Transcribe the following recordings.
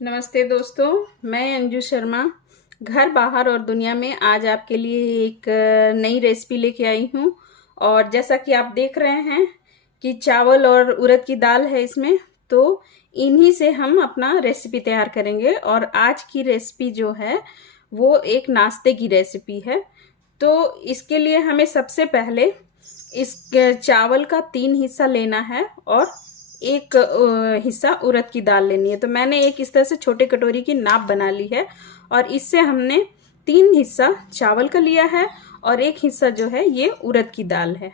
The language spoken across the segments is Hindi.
नमस्ते दोस्तों, मैं अंजू शर्मा घर बाहर और दुनिया में आज आपके लिए एक नई रेसिपी लेके आई हूँ। और जैसा कि आप देख रहे हैं कि चावल और उड़द की दाल है इसमें, तो इन्हीं से हम अपना रेसिपी तैयार करेंगे। और आज की रेसिपी जो है वो एक नाश्ते की रेसिपी है। तो इसके लिए हमें सबसे पहले इस चावल का 3 हिस्सा लेना है और एक हिस्सा उड़द की दाल लेनी है। तो मैंने एक इस तरह से छोटे कटोरी की नाप बना ली है और इससे हमने 3 हिस्सा चावल का लिया है और एक हिस्सा जो है ये उड़द की दाल है।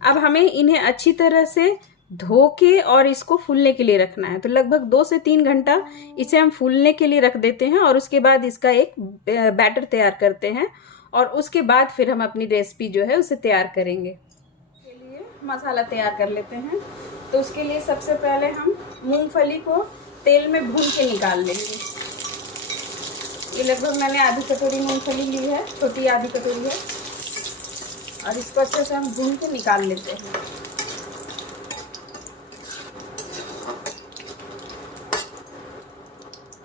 अब हमें इन्हें अच्छी तरह से धो के और इसको फूलने के लिए रखना है। तो लगभग 2 से 3 घंटा इसे हम फूलने के लिए रख देते हैं और उसके बाद इसका एक बैटर तैयार करते हैं और उसके बाद फिर हम अपनी रेसिपी जो है उसे तैयार करेंगे। के लिए मसाला तैयार कर लेते हैं। तो उसके लिए सबसे पहले हम मूंगफली को तेल में भून के निकाल लेंगे। ये लगभग मैंने आधी कटोरी मूंगफली ली है, छोटी आधी कटोरी है, और इसको अच्छे से हम भून के निकाल लेते हैं।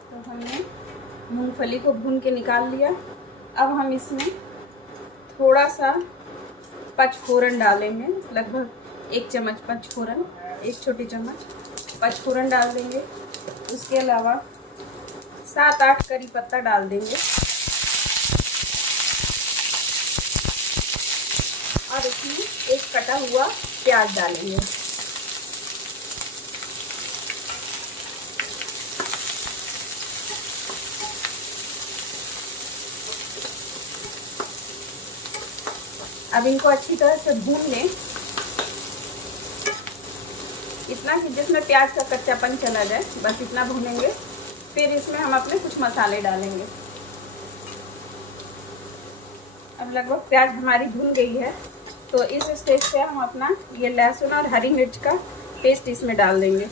तो हमने मूंगफली को भून के निकाल लिया। अब हम इसमें थोड़ा सा पचफोरन डालेंगे, लगभग 1 चम्मच पचफोरन, 1 छोटी चम्मच पचफोरन डाल देंगे। उसके अलावा 7-8 करी पत्ता डाल देंगे और इसमें एक कटा हुआ प्याज डालेंगे। अब इनको अच्छी तरह से भून लें, इतना कि जिसमें प्याज का कच्चापन चला जाए, बस इतना भूनेंगे। फिर इसमें हम अपने कुछ मसाले डालेंगे। अब लगभग प्याज हमारी भून गई है, तो इस स्टेज पे हम अपना ये लहसुन और हरी मिर्च का पेस्ट इसमें डाल देंगे।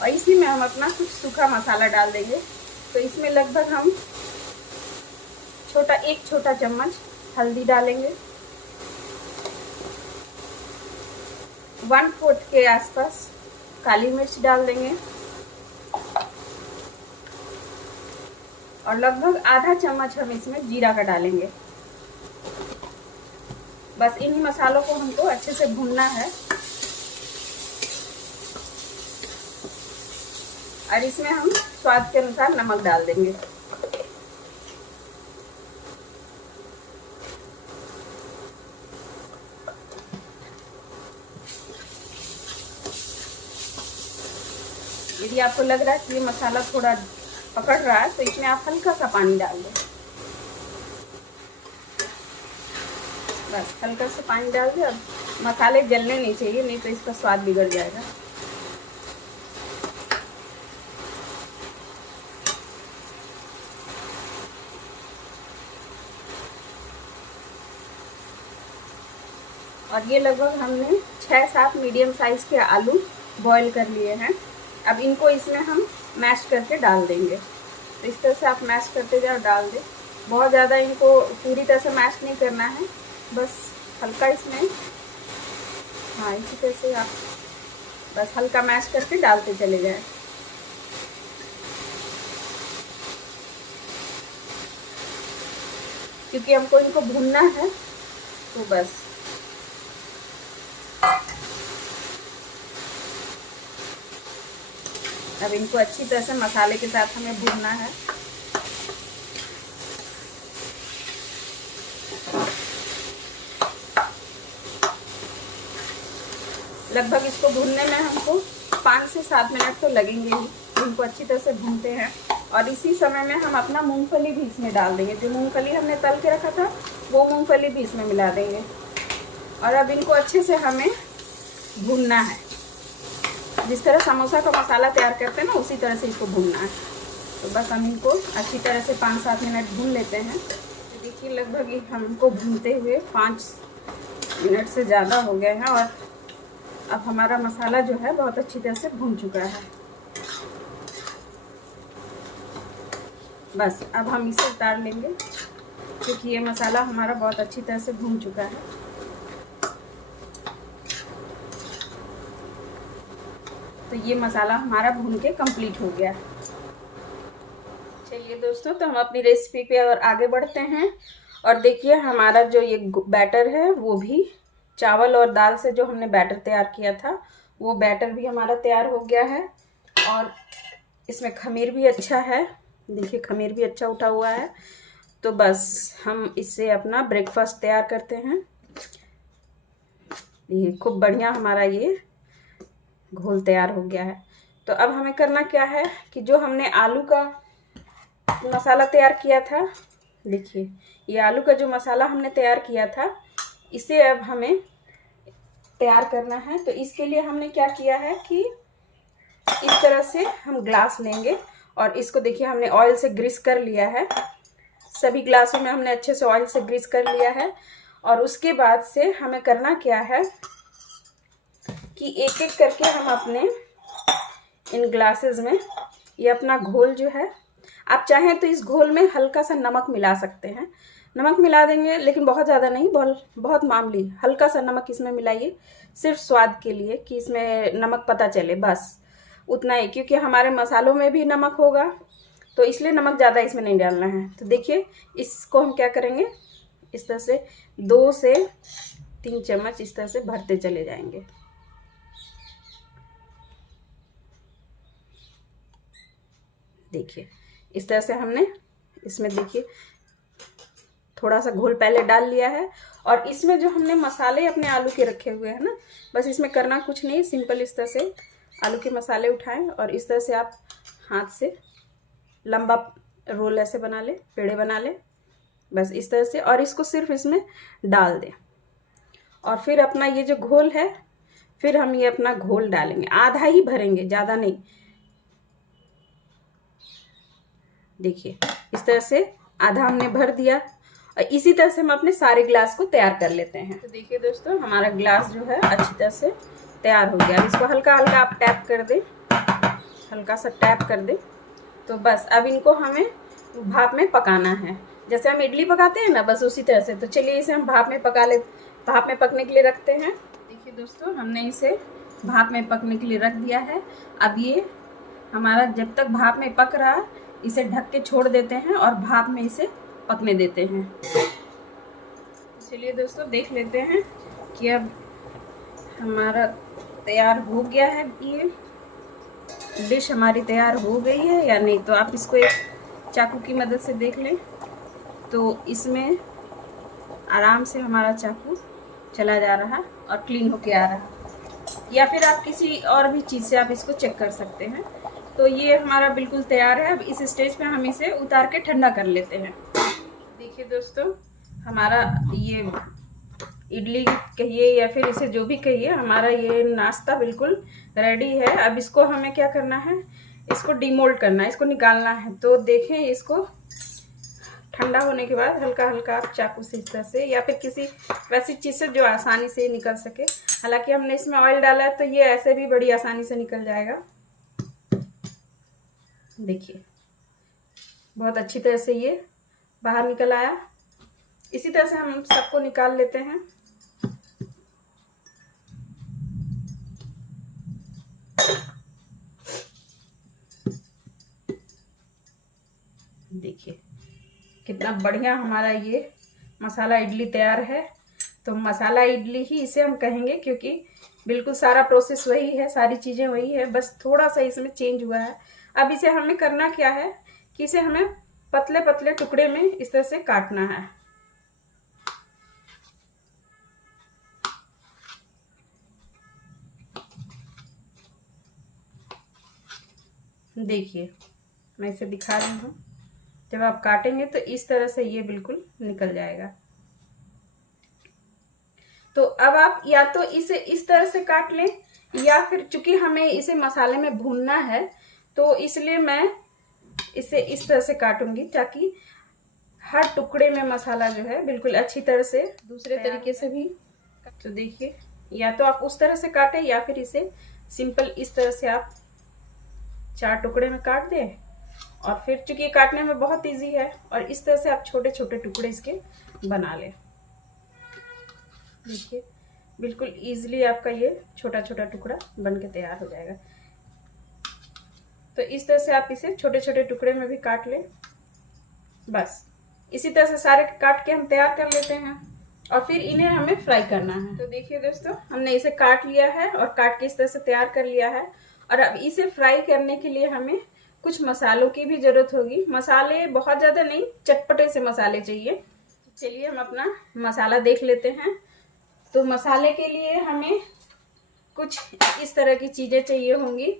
और इसी में हम अपना कुछ सूखा मसाला डाल देंगे। तो इसमें लगभग हम एक छोटा चम्मच हल्दी डालेंगे, 1/4 के आसपास काली मिर्च डाल देंगे और लगभग आधा चम्मच हम इसमें जीरा का डालेंगे। बस इन्हीं मसालों को हमको अच्छे से भूनना है। और इसमें हम स्वाद के अनुसार नमक डाल देंगे। यदि आपको लग रहा है कि ये मसाला थोड़ा पकड़ रहा है, तो इसमें आप हल्का सा पानी डाल दें। बस हल्का सा पानी डाल दें। अब मसाले जलने नहीं चाहिए, नहीं तो इसका स्वाद बिगड़ जाएगा। और ये लगभग हमने 6-7 मीडियम साइज़ के आलू बॉईल कर लिए हैं। अब इनको इसमें हम मैश करके डाल देंगे। तो इस तरह से आप मैश करते जाओ, डाल दें। बहुत ज़्यादा इनको पूरी तरह से मैश नहीं करना है, बस हल्का इसमें, हाँ इसी तरह से आप बस हल्का मैश करके डालते चले जाएं। क्योंकि हमको इनको भूनना है, तो बस अब इनको अच्छी तरह से मसाले के साथ हमें भूनना है। लगभग इसको भूनने में हमको 5 से 7 मिनट तो लगेंगे ही। इनको अच्छी तरह से भूनते हैं और इसी समय में हम अपना मूंगफली भी इसमें डाल देंगे। जो मूंगफली हमने तल के रखा था, वो मूंगफली भी इसमें मिला देंगे। और अब इनको अच्छे से हमें भूनना है। जिस तरह समोसा का मसाला तैयार करते हैं ना, उसी तरह से इसको भूनना है। तो बस हम इनको अच्छी तरह से 5-7 मिनट भून लेते हैं। तो देखिए लगभग हमको भूनते हुए 5 मिनट से ज़्यादा हो गए हैं और अब हमारा मसाला जो है बहुत अच्छी तरह से भून चुका है। बस अब हम इसे उतार लेंगे क्योंकि ये मसाला हमारा बहुत अच्छी तरह से भून चुका है। तो ये मसाला हमारा भून के कंप्लीट हो गया है। चलिए दोस्तों, तो हम अपनी रेसिपी पे और आगे बढ़ते हैं। और देखिए हमारा जो ये बैटर है वो भी चावल और दाल से जो हमने बैटर तैयार किया था वो बैटर भी हमारा तैयार हो गया है। और इसमें खमीर भी अच्छा है, देखिए खमीर भी अच्छा उठा हुआ है। तो बस हम इससे अपना ब्रेकफास्ट तैयार करते हैं। ये खूब बढ़िया हमारा ये घोल तैयार हो गया है। तो अब हमें करना क्या है कि जो हमने आलू का मसाला तैयार किया था, देखिए ये आलू का जो मसाला हमने तैयार किया था इसे अब हमें तैयार करना है। तो इसके लिए हमने क्या किया है कि इस तरह से हम ग्लास लेंगे और इसको देखिए हमने ऑयल से ग्रीस कर लिया है। सभी ग्लासों में हमने अच्छे से ऑयल से ग्रीस कर लिया है। और उसके बाद से हमें करना क्या है कि एक एक करके हम अपने इन ग्लासेस में ये अपना घोल जो है, आप चाहें तो इस घोल में हल्का सा नमक मिला सकते हैं। नमक मिला देंगे लेकिन बहुत ज़्यादा नहीं, बहुत मामूली हल्का सा नमक इसमें मिलाइए, सिर्फ स्वाद के लिए कि इसमें नमक पता चले, बस उतना ही। क्योंकि हमारे मसालों में भी नमक होगा तो इसलिए नमक ज़्यादा इसमें नहीं डालना है। तो देखिए इसको हम क्या करेंगे, इस तरह से 2 से 3 चम्मच इस तरह से भरते चले जाएंगे। देखिए इस तरह से हमने इसमें देखिए थोड़ा सा घोल पहले डाल लिया है। और इसमें जो हमने मसाले अपने आलू के रखे हुए हैं ना, बस इसमें करना कुछ नहीं, सिंपल इस तरह से आलू के मसाले उठाएं और इस तरह से आप हाथ से लंबा रोल ऐसे बना ले, पेड़े बना ले, बस इस तरह से। और इसको सिर्फ इसमें डाल दें और फिर अपना ये जो घोल है, फिर हम ये अपना घोल डालेंगे, आधा ही भरेंगे, ज़्यादा नहीं। देखिए इस तरह से आधा हमने भर दिया और इसी तरह से हम अपने सारे ग्लास को तैयार कर लेते हैं। तो देखिए दोस्तों हमारा ग्लास जो है अच्छी तरह से तैयार हो गया। इसको हल्का हल्का आप टैप कर दें, हल्का सा टैप कर दें। तो बस अब इनको हमें भाप में पकाना है, जैसे हम इडली पकाते हैं ना, बस उसी तरह से। तो चलिए इसे हम भाप में भाप में पकने के लिए रखते हैं। देखिए दोस्तों हमने इसे भाप में पकने के लिए रख दिया है। अब ये हमारा जब तक भाप में पक रहा, इसे ढक के छोड़ देते हैं और भाप में इसे पकने देते हैं। चलिए दोस्तों देख लेते हैं कि अब हमारा तैयार हो गया है, ये डिश हमारी तैयार हो गई है या नहीं। तो आप इसको एक चाकू की मदद से देख लें, तो इसमें आराम से हमारा चाकू चला जा रहा और क्लीन होके आ रहा। या फिर आप किसी और भी चीज़ से आप इसको चेक कर सकते हैं। तो ये हमारा बिल्कुल तैयार है। अब इस स्टेज पे हम इसे उतार के ठंडा कर लेते हैं। देखिए दोस्तों हमारा ये इडली कहिए या फिर इसे जो भी कहिए, हमारा ये नाश्ता बिल्कुल रेडी है। अब इसको हमें क्या करना है, इसको डीमोल्ड करना है, इसको निकालना है। तो देखें इसको ठंडा होने के बाद हल्का हल्का आप चाकू से इस तरह से या फिर किसी वैसी चीज़ से जो आसानी से निकल सके। हालांकि हमने इसमें ऑयल डाला है तो ये ऐसे भी बड़ी आसानी से निकल जाएगा। देखिए बहुत अच्छी तरह से ये बाहर निकल आया। इसी तरह से हम सबको निकाल लेते हैं। देखिए कितना बढ़िया हमारा ये मसाला इडली तैयार है। तो मसाला इडली ही इसे हम कहेंगे क्योंकि बिल्कुल सारा प्रोसेस वही है, सारी चीज़ें वही है, बस थोड़ा सा इसमें चेंज हुआ है। अब इसे हमें करना क्या है कि इसे हमें पतले पतले टुकड़े में इस तरह से काटना है। देखिए मैं इसे दिखा रही हूँ, जब आप काटेंगे तो इस तरह से ये बिल्कुल निकल जाएगा। तो अब आप या तो इसे इस तरह से काट लें या फिर चूंकि हमें इसे मसाले में भूनना है तो इसलिए मैं इसे इस तरह से काटूंगी ताकि हर टुकड़े में मसाला जो है बिल्कुल अच्छी तरह से दूसरे तरीके से भी। तो देखिए या तो आप उस तरह से काटें या फिर इसे सिंपल इस तरह से आप 4 टुकड़े में काट दें और फिर चूंकि ये काटने में बहुत इजी है, और इस तरह से आप छोटे छोटे टुकड़े इसके बना लें। देखिए बिल्कुल इजीली आपका ये छोटा छोटा टुकड़ा बन के तैयार हो जाएगा। तो इस तरह से आप इसे छोटे छोटे टुकड़े में भी काट लें। बस इसी तरह से सारे काट के हम तैयार कर लेते हैं, और फिर इन्हें हमें फ्राई करना है। तो देखिए दोस्तों, हमने इसे काट लिया है और काट के इस तरह से तैयार कर लिया है। और अब इसे फ्राई करने के लिए हमें कुछ मसालों की भी जरूरत होगी। मसाले बहुत ज़्यादा नहीं, चटपटे से मसाले चाहिए। चलिए हम अपना मसाला देख लेते हैं। तो मसाले के लिए हमें कुछ इस तरह की चीज़ें चाहिए होंगी।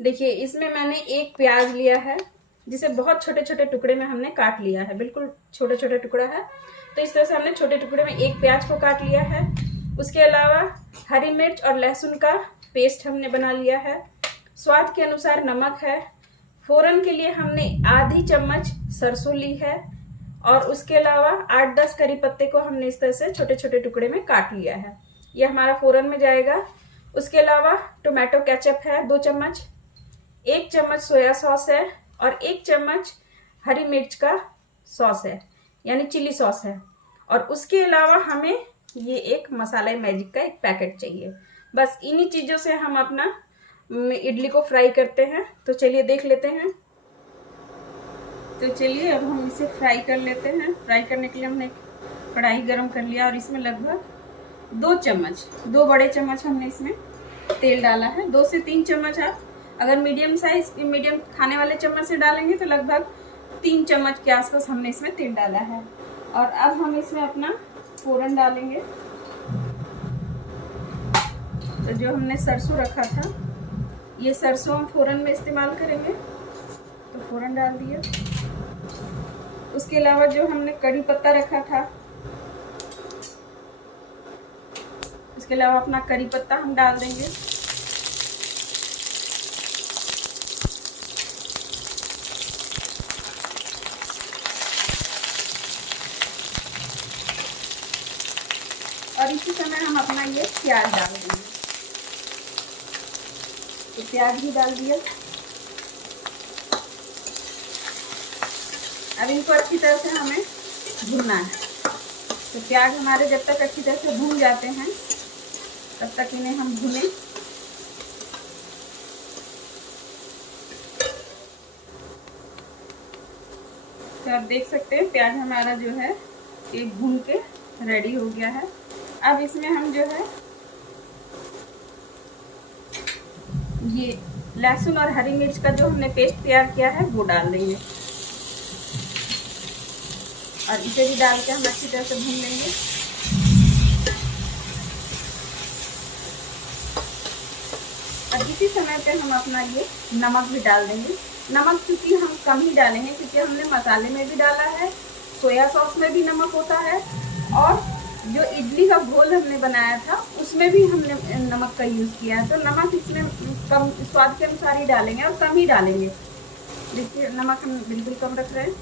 देखिए इसमें मैंने एक प्याज लिया है, जिसे बहुत छोटे छोटे टुकड़े में हमने काट लिया है, बिल्कुल छोटे छोटे टुकड़ा है। तो इस तरह से हमने छोटे टुकड़े में एक प्याज को काट लिया है। उसके अलावा हरी मिर्च और लहसुन का पेस्ट हमने बना लिया है। स्वाद के अनुसार नमक है। फोरन के लिए हमने आधी चम्मच सरसों ली है, और उसके अलावा 8-10 करी पत्ते को हमने इस तरह से छोटे छोटे टुकड़े में काट लिया है। ये हमारा फोरन में जाएगा। उसके अलावा टोमेटो केचप है 2 चम्मच, 1 चम्मच सोया सॉस है, और 1 चम्मच हरी मिर्च का सॉस है, यानी चिली सॉस है। और उसके अलावा हमें ये एक मसाला मैजिक का एक पैकेट चाहिए। बस इन्हीं चीज़ों से हम अपना इडली को फ्राई करते हैं। तो चलिए देख लेते हैं। तो चलिए अब हम इसे फ्राई कर लेते हैं। फ्राई करने के लिए हमने कढ़ाई गरम कर लिया, और इसमें लगभग 2 बड़े चम्मच हमने इसमें तेल डाला है। 2 से 3 चम्मच आप अगर मीडियम खाने वाले चम्मच से डालेंगे तो लगभग 3 चम्मच के आसपास हमने इसमें तेल डाला है। और अब हम इसमें अपना फोरन डालेंगे। तो जो हमने सरसों रखा था, ये सरसों हम फोरन में इस्तेमाल करेंगे। तो फोरन डाल दिया। उसके अलावा जो हमने कड़ी पत्ता रखा था, उसके अलावा अपना कड़ी पत्ता हम डाल देंगे। और इसी समय हम अपना ये प्याज डाल देंगे। तो प्याज भी डाल दिया। अब इनको अच्छी तरह से हमें भूनना है। तो प्याज हमारे जब तक अच्छी तरह से भून जाते हैं, तब तक इन्हें हम भूनें। तो आप देख सकते हैं प्याज हमारा जो है ये भून के रेडी हो गया है। अब इसमें हम जो है ये लहसुन और हरी मिर्च का जो हमने पेस्ट तैयार किया है वो डाल देंगे, और इसे भी डाल के हम अच्छी तरह से भून लेंगे। और इसी समय पे हम अपना ये नमक भी डाल देंगे। नमक क्योंकि हम कम ही डालेंगे, क्योंकि हमने मसाले में भी डाला है, सोया सॉस में भी नमक होता है, और जो इडली का घोल हमने बनाया था उसमें भी हमने नमक का यूज़ किया है। तो नमक इसमें कम, स्वाद के अनुसार ही डालेंगे और कम ही डालेंगे। देखिए नमक हम बिल्कुल कम रख रहे हैं।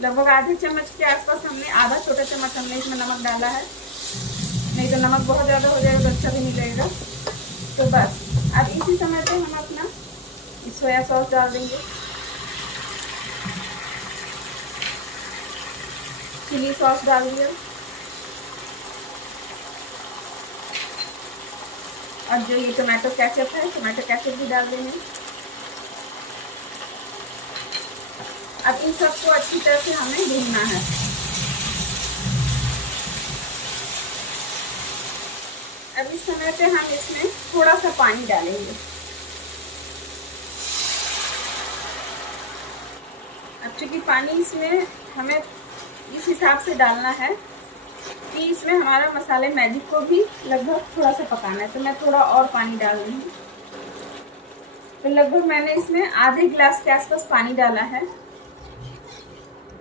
लगभग आधे चम्मच के आसपास हमने, आधा छोटा चम्मच हमने इसमें नमक डाला है, नहीं तो नमक बहुत ज़्यादा हो जाएगा तो अच्छा भी नहीं लगेगा। तो बस अब इसी समय पे हम अपना सोया सॉस डाल देंगे, चिली सॉस डाल दिया, और जो ये टोमेटो केचप है, टोमेटो केचप भी डाल देंगे। अब इन सबको अच्छी तरह से हमें भूनना है। अब इस समय पे हम इसमें थोड़ा सा पानी डालेंगे। अब चूंकि पानी इसमें हमें इस हिसाब से डालना है कि इसमें हमारा मसाले मैजिक को भी लगभग थोड़ा सा पकाना है, तो मैं थोड़ा और पानी डाल रही हूँ। तो लगभग मैंने इसमें आधे गिलास के आसपास पानी डाला है।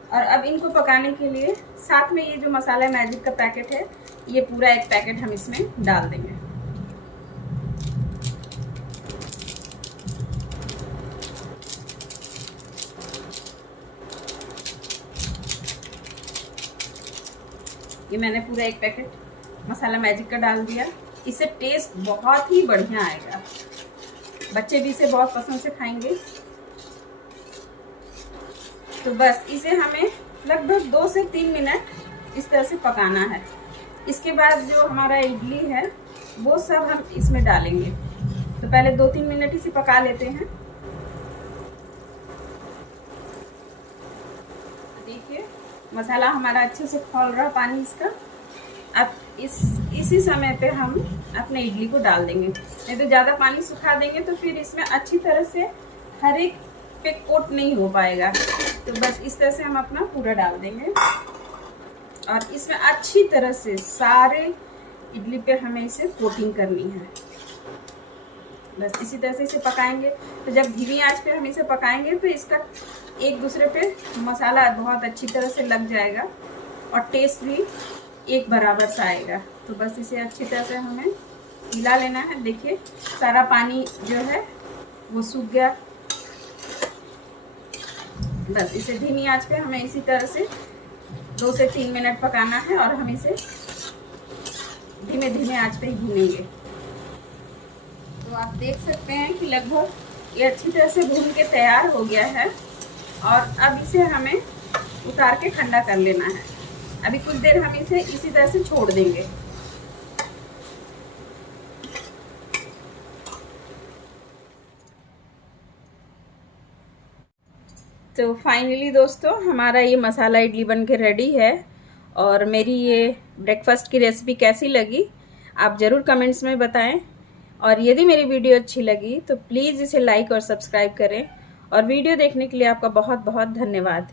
और अब इनको पकाने के लिए साथ में ये जो मसाला मैजिक का पैकेट है, ये पूरा एक पैकेट हम इसमें डाल देंगे। ये मैंने पूरा एक पैकेट मसाला मैजिक का डाल दिया। इससे टेस्ट बहुत ही बढ़िया आएगा, बच्चे भी इसे बहुत पसंद से खाएंगे। तो बस इसे हमें लगभग 2 से 3 मिनट इस तरह से पकाना है। इसके बाद जो हमारा इडली है वो सब हम इसमें डालेंगे। तो पहले 2-3 मिनट इसे पका लेते हैं। देखिए मसाला हमारा अच्छे से खौल रहा पानी इसका। अब इसी समय पे हम अपने इडली को डाल देंगे, नहीं तो ज़्यादा पानी सुखा देंगे तो फिर इसमें अच्छी तरह से हर एक पे कोट नहीं हो पाएगा। तो बस इस तरह से हम अपना पूरा डाल देंगे और इसमें अच्छी तरह से सारे इडली पे हमें इसे कोटिंग करनी है। बस इसी तरह से इसे पकाएंगे। तो जब धीमी आंच पे हम इसे पकाएंगे तो इसका एक दूसरे पे मसाला बहुत अच्छी तरह से लग जाएगा और टेस्ट भी एक बराबर सा आएगा। तो बस इसे अच्छी तरह से हमें हिला लेना है। देखिए सारा पानी जो है वो सूख गया। बस इसे धीमी आंच पे हमें इसी तरह से 2 से 3 मिनट पकाना है और हम इसे धीमे धीमे आंच पे भूनेंगे। तो आप देख सकते हैं कि लगभग ये अच्छी तरह से भून के तैयार हो गया है और अब इसे हमें उतार के ठंडा कर लेना है। अभी कुछ देर हम इसे इसी तरह से छोड़ देंगे। तो फाइनली दोस्तों हमारा ये मसाला इडली बन के रेडी है। और मेरी ये ब्रेकफास्ट की रेसिपी कैसी लगी आप ज़रूर कमेंट्स में बताएं। और यदि मेरी वीडियो अच्छी लगी तो प्लीज़ इसे लाइक और सब्सक्राइब करें। और वीडियो देखने के लिए आपका बहुत बहुत धन्यवाद।